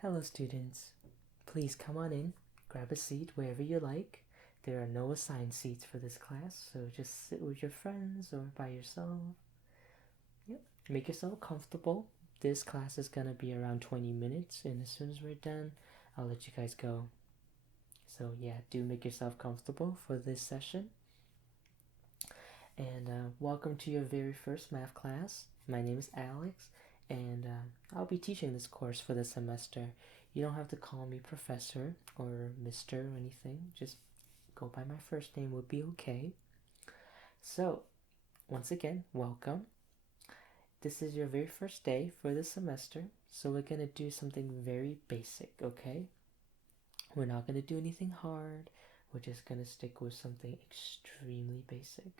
Hello students, please come on in, grab a seat wherever you like. There are no assigned seats for this class, so just sit with your friends or by yourself. Yep, make yourself comfortable. This class is gonna be around 20 minutes, and as soon as we're done, I'll let you guys go. So yeah, do make yourself comfortable for this session. And welcome to your very first math class. My name is Alex, and I'll be teaching this course for the semester. You don't have to call me professor or mister or anything. Just go by my first name would be okay. So, once again, welcome. This is your very first day for the semester, so we're going to do something very basic, okay? We're not going to do anything hard. We're just going to stick with something extremely basic.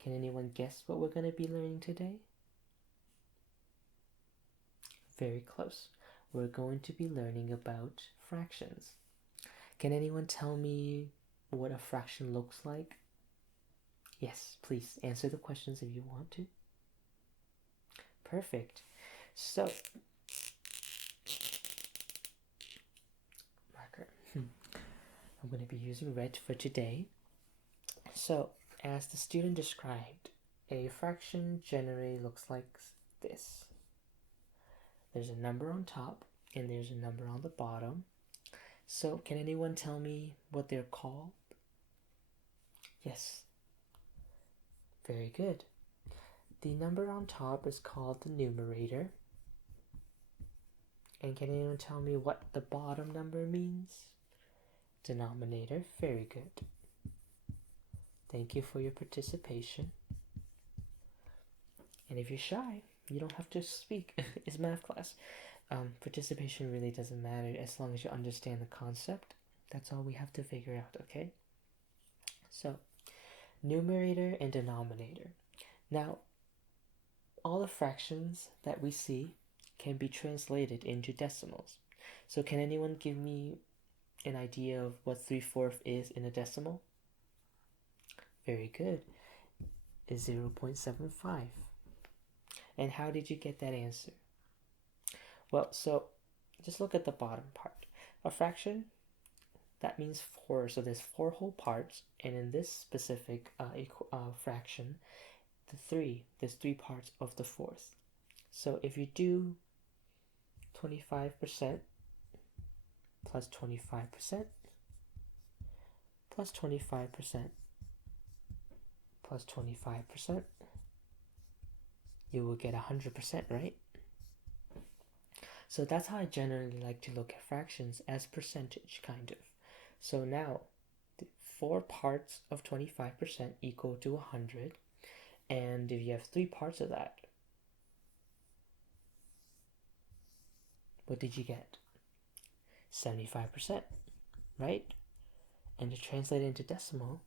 Can anyone guess what we're going to be learning today? Very close. We're going to be learning about fractions. Can anyone tell me what a fraction looks like? Yes, please answer the questions if you want to. Perfect. So, marker. I'm going to be using red for today. So, as the student described, a fraction generally looks like this. There's a number on top and there's a number on the bottom. So, can anyone tell me what they're called? Yes. Very good. The number on top is called the numerator. And can anyone tell me what the bottom number means? Denominator. Very good. Thank you for your participation. And if you're shy, you don't have to speak. It's math class. Participation really doesn't matter as long as you understand the concept. That's all we have to figure out, okay? So, numerator and denominator. Now, all the fractions that we see can be translated into decimals. So can anyone give me an idea of what 3/4 is in a decimal? Very good. Is 0.75. And how did you get that answer? Well, so just look at the bottom part. A fraction, that means 4. So there's 4 whole parts. And in this specific fraction, there's 3 parts of the 4th. So if you do 25% plus 25% plus 25% plus 25%, you will get 100%, right? So that's how I generally like to look at fractions, as percentage, kind of. So now, 4 parts of 25% equal to 100, and if you have 3 parts of that, what did you get? 75%, right? And to translate it into decimal,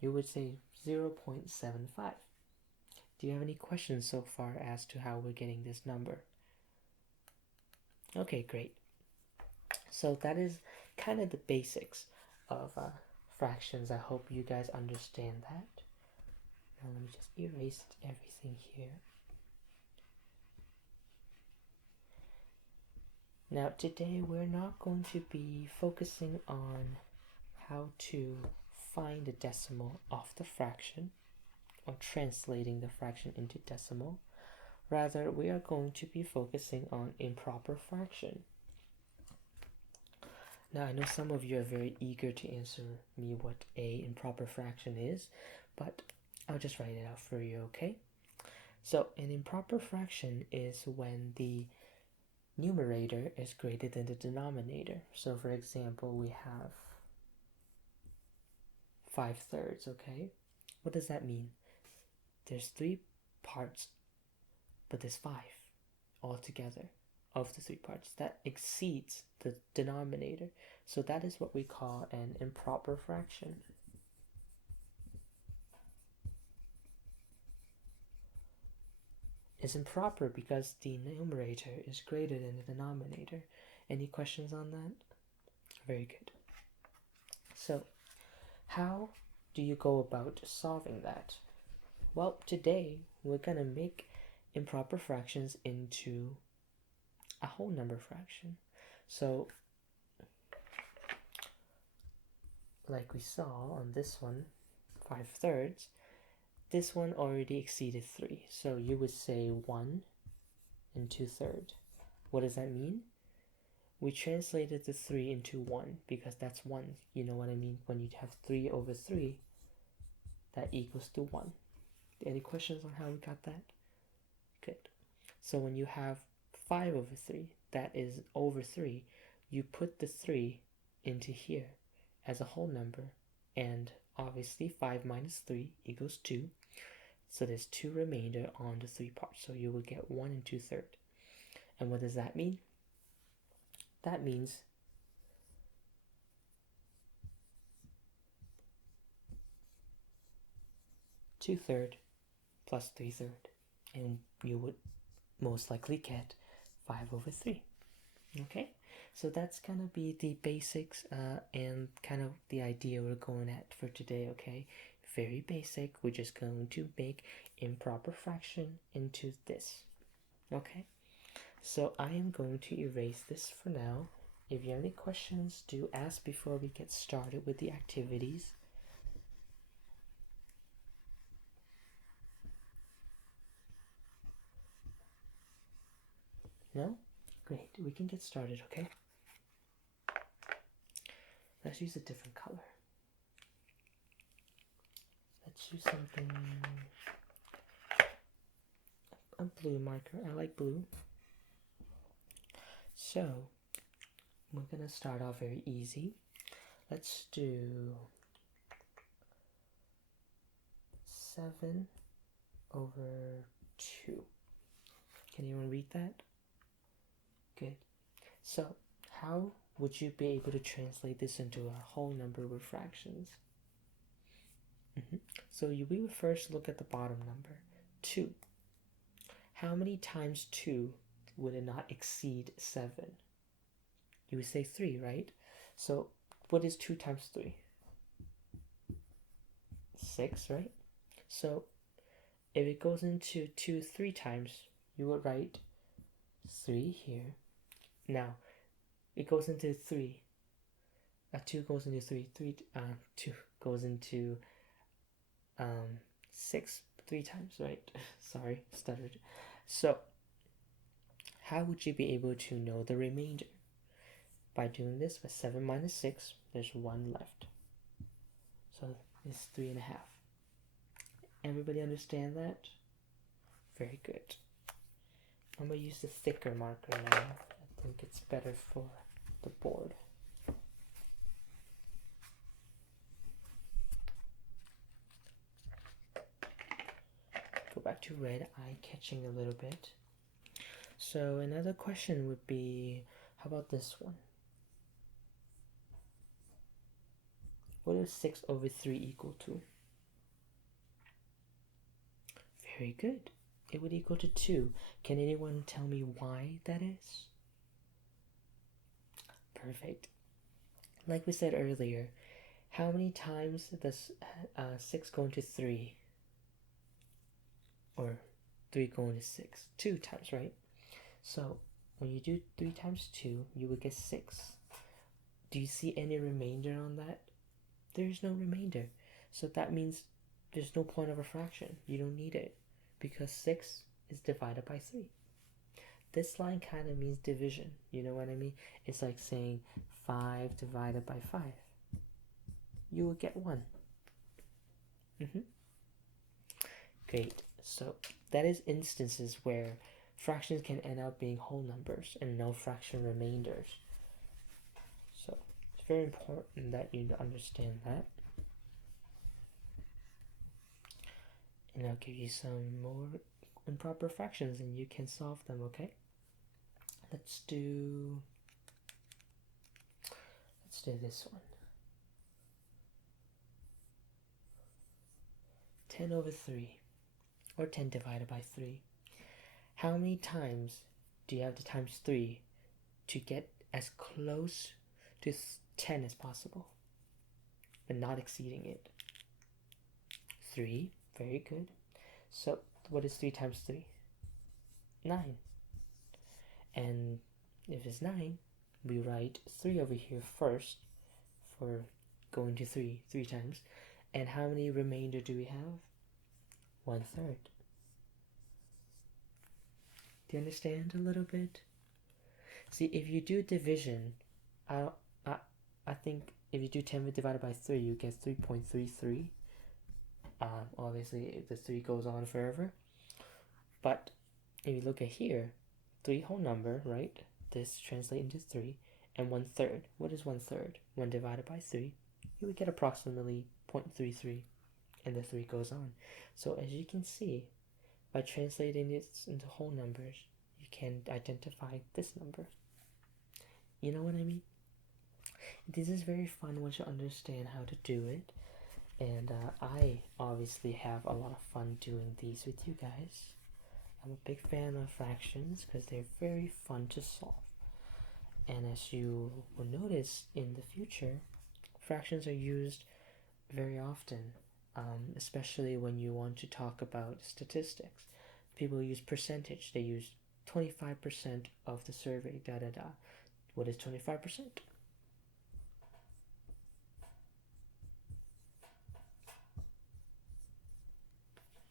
you would say 0.75. Do you have any questions so far as to how we're getting this number? Okay, great. So that is kind of the basics of fractions. I hope you guys understand that. Now let me just erase everything here. Now today we're not going to be focusing on how to find a decimal of the fraction or translating the fraction into decimal. Rather, we are going to be focusing on improper fraction. Now, I know some of you are very eager to answer me what a improper fraction is, but I'll just write it out for you, okay? So, an improper fraction is when the numerator is greater than the denominator. So, for example, we have 5/3, okay? What does that mean? There's 3 parts, but there's 5 altogether of the 3 parts. That exceeds the denominator. So that is what we call an improper fraction. It's improper because the numerator is greater than the denominator. Any questions on that? Very good. So, how do you go about solving that? Well, today we're going to make improper fractions into a whole number fraction. So like we saw on this one, 5/3, this one already exceeded 3. So you would say 1 and 2/3. What does that mean? We translated the 3 into 1 because that's 1. You know what I mean? When you have 3/3, that equals to 1. Any questions on how we got that? Good. So when you have 5/3, that is over 3, you put the 3 into here as a whole number, and obviously 5 minus 3 equals 2. So there's 2 remainder on the 3 parts. So you will get 1 and 2/3. And what does that mean? That means two-third plus 3/3, and you would most likely get 5/3. Okay, so that's gonna be the basics and kind of the idea we're going at for today. Okay, very basic. We're just going to make improper fraction into this. Okay, so I am going to erase this for now. If you have any questions, do ask before we get started with the activities. No? Great, we can get started, okay? Let's use a different color. Let's use something, a blue marker. I like blue. So, we're gonna start off very easy. Let's do 7/2. Can anyone read that? Good. So, how would you be able to translate this into a whole number with fractions? So we would first look at the bottom number, 2. How many times 2 would it not exceed 7? You would say 3, right? So what is 2 times 3? 6, right? So if it goes into 2 3 times, you would write 3 here. Now it goes into 3. 2 goes into 3. 2 goes into 6 3 times, right? Sorry, stuttered. So how would you be able to know the remainder? By doing this, with 7 minus 6, there's 1 left. So it's 3.5. Everybody understand that? Very good. I'm going to use the thicker marker now. I think it's better for the board. Go back to red, eye-catching a little bit. So another question would be, how about this one? What is 6/3 equal to? Very good. It would equal to 2. Can anyone tell me why that is? Perfect. Like we said earlier, how many times does 6 go into 3? Or 3 go into 6? 2 times, right? So when you do 3 times 2, you would get 6. Do you see any remainder on that? There's no remainder. So that means there's no point of a fraction. You don't need it because 6 is divided by 3. This line kind of means division. You know what I mean? It's like saying 5 divided by 5. You will get 1. Great. So that is instances where fractions can end up being whole numbers and no fraction remainders. So it's very important that you understand that. And I'll give you some more improper fractions and you can solve them, okay? Let's do this one. 10/3, or 10 divided by 3. How many times do you have to times 3 to get as close to 10 as possible, but not exceeding it? 3, very good. So what is 3 times 3? 9. And if it's 9, we write 3 over here first for going to 3 times. And how many remainder do we have? 1/3. Do you understand a little bit? See, if you do division, I think if you do 10 divided by 3, you get 3.33. Obviously, the 3 goes on forever. But if you look at here, 3 whole number, right? This translates into 3. And 1/3. What is 1/3? 1 divided by 3, you would get approximately 0.33. And the 3 goes on. So as you can see, by translating it into whole numbers, you can identify this number. You know what I mean? This is very fun once you understand how to do it. And I obviously have a lot of fun doing these with you guys. I'm a big fan of fractions because they're very fun to solve. And as you will notice in the future, fractions are used very often, especially when you want to talk about statistics. People use percentage. They use 25% of the survey, da da da. What is 25%?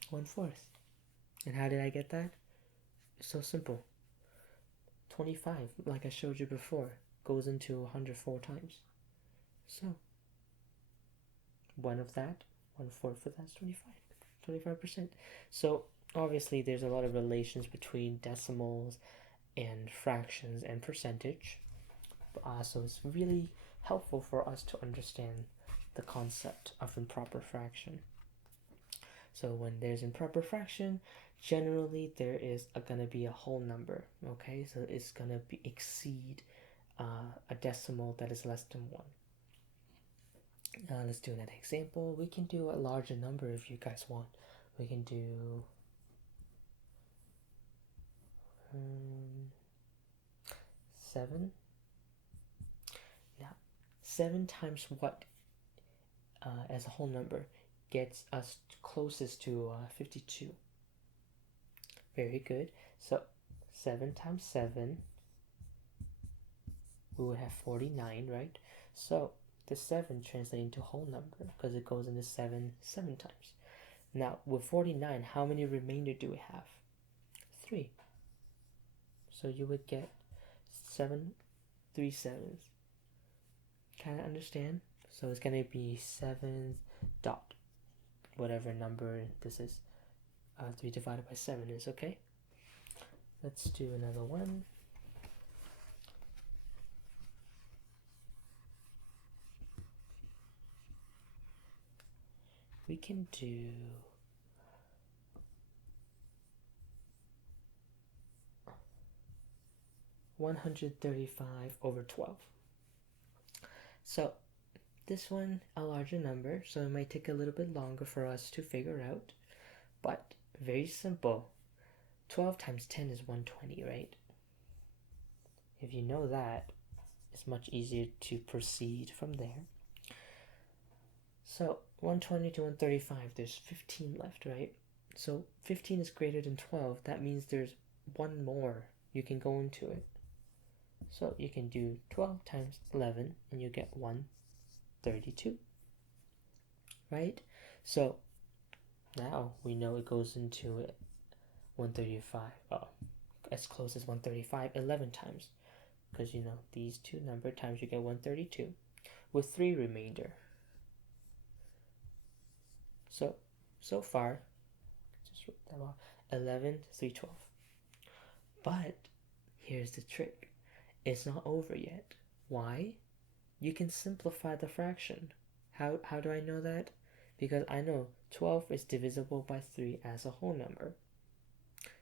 One-fourth. And how did I get that? It's so simple. 25, like I showed you before, goes into 104 times. So, one of that, 1/4 of that's 25%. So, obviously, there's a lot of relations between decimals and fractions and percentage. So, it's really helpful for us to understand the concept of improper fraction. So, when there's improper fraction, generally there is going to be a whole number, okay? So it's going to exceed a decimal that is less than 1. Let's do an example. We can do a larger number if you guys want. We can do 7. Now, 7 times what as a whole number gets us closest to 52. Very good. So 7 times 7, we would have 49, right? So the 7 translates into whole number because it goes into 7 times. Now with 49, how many remainder do we have? 3. So you would get 7 3 sevens. Kind of understand? So it's going to be 7 dot whatever number this is. 3 divided by 7 is, okay? Let's do another one. We can do 135 over 12. So this one, a larger number, so it might take a little bit longer for us to figure out, but very simple. 12 times 10 is 120, right? If you know that, it's much easier to proceed from there. So 120 to 135, there's 15 left, right? So 15 is greater than 12. That means there's one more you can go into it. So you can do 12 times 11 and you get 132, right? So now we know it goes into it 135, as close as 135 11 times, because you know these two number times you get 132 with 3 remainder. So far, just wrote that off, 11, 3, 12. But here's the trick. It's not over yet. Why? You can simplify the fraction. How do I know that? Because I know 12 is divisible by 3 as a whole number.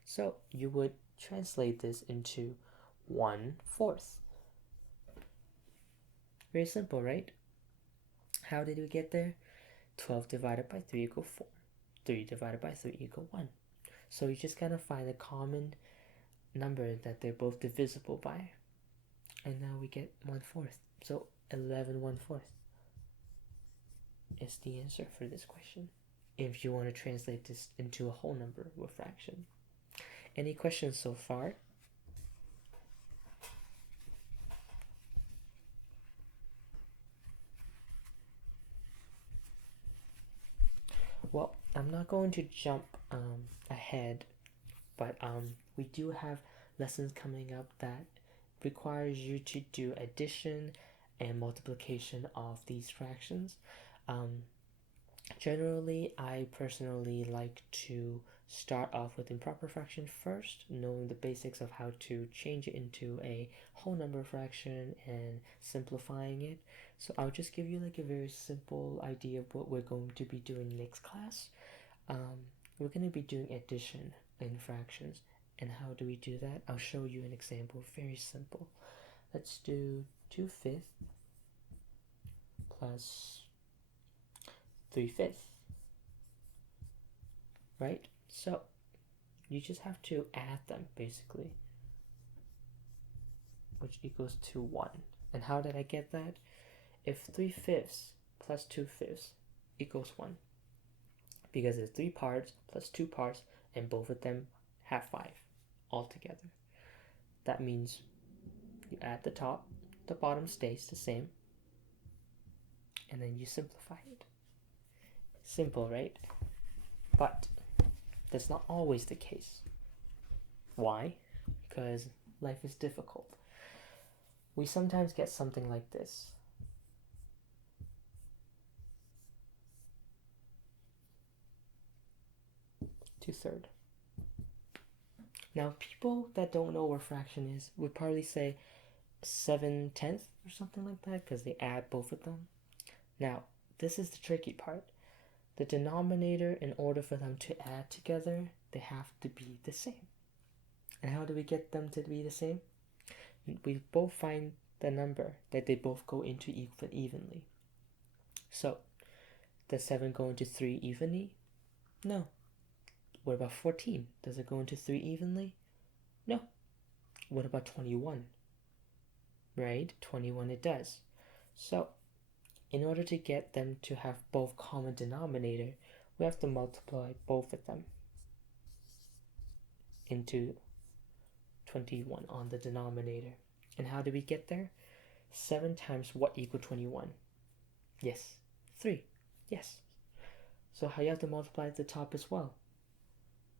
So you would translate this into 1/4. Very simple, right? How did we get there? 12 divided by 3 equals 4. 3 divided by 3 equals 1. So you just gotta find a common number that they're both divisible by. And now we get 1/4. So 11 1/4 is the answer for this question, if you want to translate this into a whole number with fraction. Any questions so far? Well, I'm not going to jump ahead, but we do have lessons coming up that requires you to do addition and multiplication of these fractions. Um, Generally, I personally like to start off with improper fraction first, knowing the basics of how to change it into a whole number fraction and simplifying it. So I'll just give you like a very simple idea of what we're going to be doing next class. We're going to be doing addition in fractions. And how do we do that? I'll show you an example, very simple. Let's do 2/5 plus 3/5, right? So you just have to add them basically, which equals to 1. And how did I get that? If 3/5 plus 2/5 equals 1, because it's 3 parts plus 2 parts, and both of them have 5 altogether. That means you add the top, the bottom stays the same, and then you simplify it. Simple, right? But that's not always the case. Why? Because life is difficult. We sometimes get something like this. Two-thirds. Now, people that don't know what fraction is would probably say 7/10 or something like that because they add both of them. Now, this is the tricky part. The denominator, in order for them to add together, they have to be the same. And how do we get them to be the same? We both find the number that they both go into evenly. So, does 7 go into 3 evenly? No. What about 14? Does it go into 3 evenly? No. What about 21? Right? 21 it does. So, in order to get them to have both common denominator, we have to multiply both of them into 21 on the denominator. And how do we get there? 7 times what equal 21? Yes, 3. Yes. So how you have to multiply the top as well?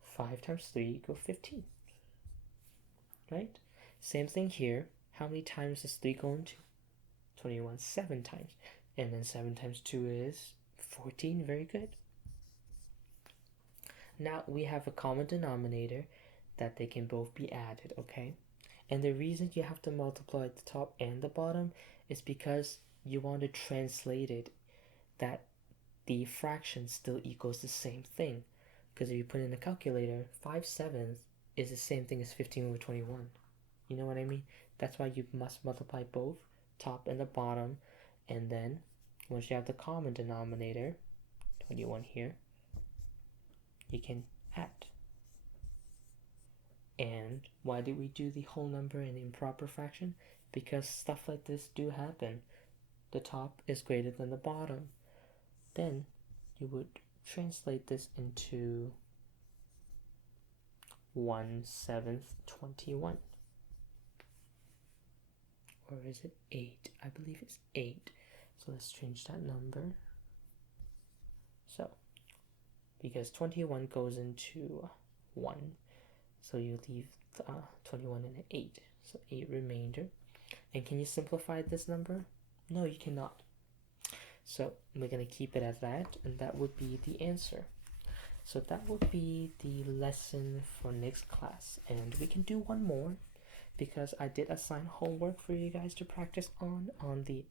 5 times 3 equals 15. Right? Same thing here. How many times does 3 go into? 21, 7 times. And then 7 times 2 is 14. Very good. Now we have a common denominator that they can both be added, okay? And the reason you have to multiply the top and the bottom is because you want to translate it that the fraction still equals the same thing. Because if you put in a calculator, 5/7 is the same thing as 15 over 21. You know what I mean? That's why you must multiply both, top and the bottom, and then once you have the common denominator, 21 here, you can add. And why did we do the whole number and improper fraction? Because stuff like this do happen. The top is greater than the bottom. Then you would translate this into 1/7 21. Or is it 8? I believe it's 8. So let's change that number. So, because 21 goes into 1, so you leave 21 and an 8. So 8 remainder. And can you simplify this number? No, you cannot. So we're going to keep it at that, and that would be the answer. So that would be the lesson for next class. And we can do one more, because I did assign homework for you guys to practice on the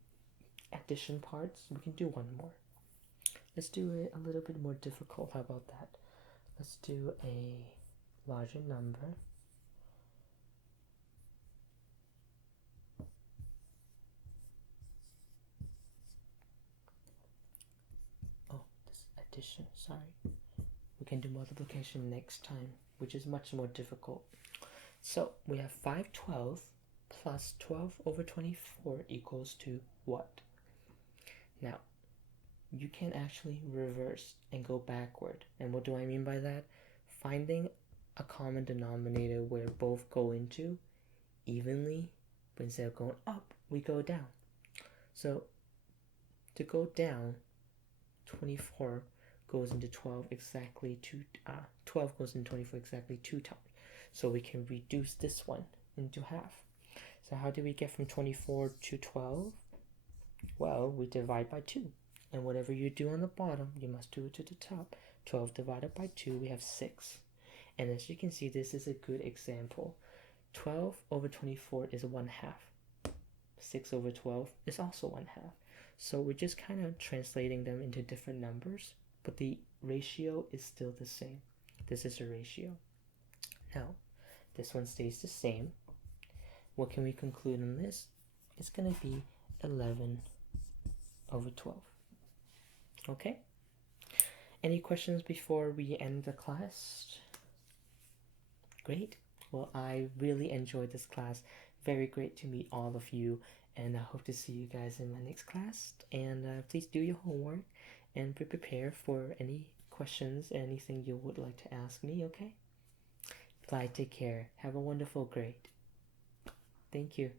addition parts. We can do one more. Let's do it a little bit more difficult. How about that? Let's do a larger number. Oh, this addition, sorry. We can do multiplication next time, which is much more difficult. So we have 5/12 plus 12 over 24 equals to what? Now, you can actually reverse and go backward. And what do I mean by that? Finding a common denominator where both go into evenly, but instead of going up, we go down. So to go down, 24 goes into 12 exactly 12 goes into 24 exactly 2 times. So we can reduce this one into half. So how do we get from 24 to 12? Well, we divide by 2. And whatever you do on the bottom, you must do it to the top. 12 divided by 2, we have 6. And as you can see, this is a good example. 12 over 24 is 1/2. 6 over 12 is also 1/2. So we're just kind of translating them into different numbers, but the ratio is still the same. This is a ratio. Now, this one stays the same. What can we conclude on this? It's going to be 11 over 12. Okay? Any questions before we end the class? Great. Well, I really enjoyed this class. Very great to meet all of you, and I hope to see you guys in my next class. And please do your homework and be prepared for any questions, anything you would like to ask me, okay? Bye, take care. Have a wonderful grade. Thank you.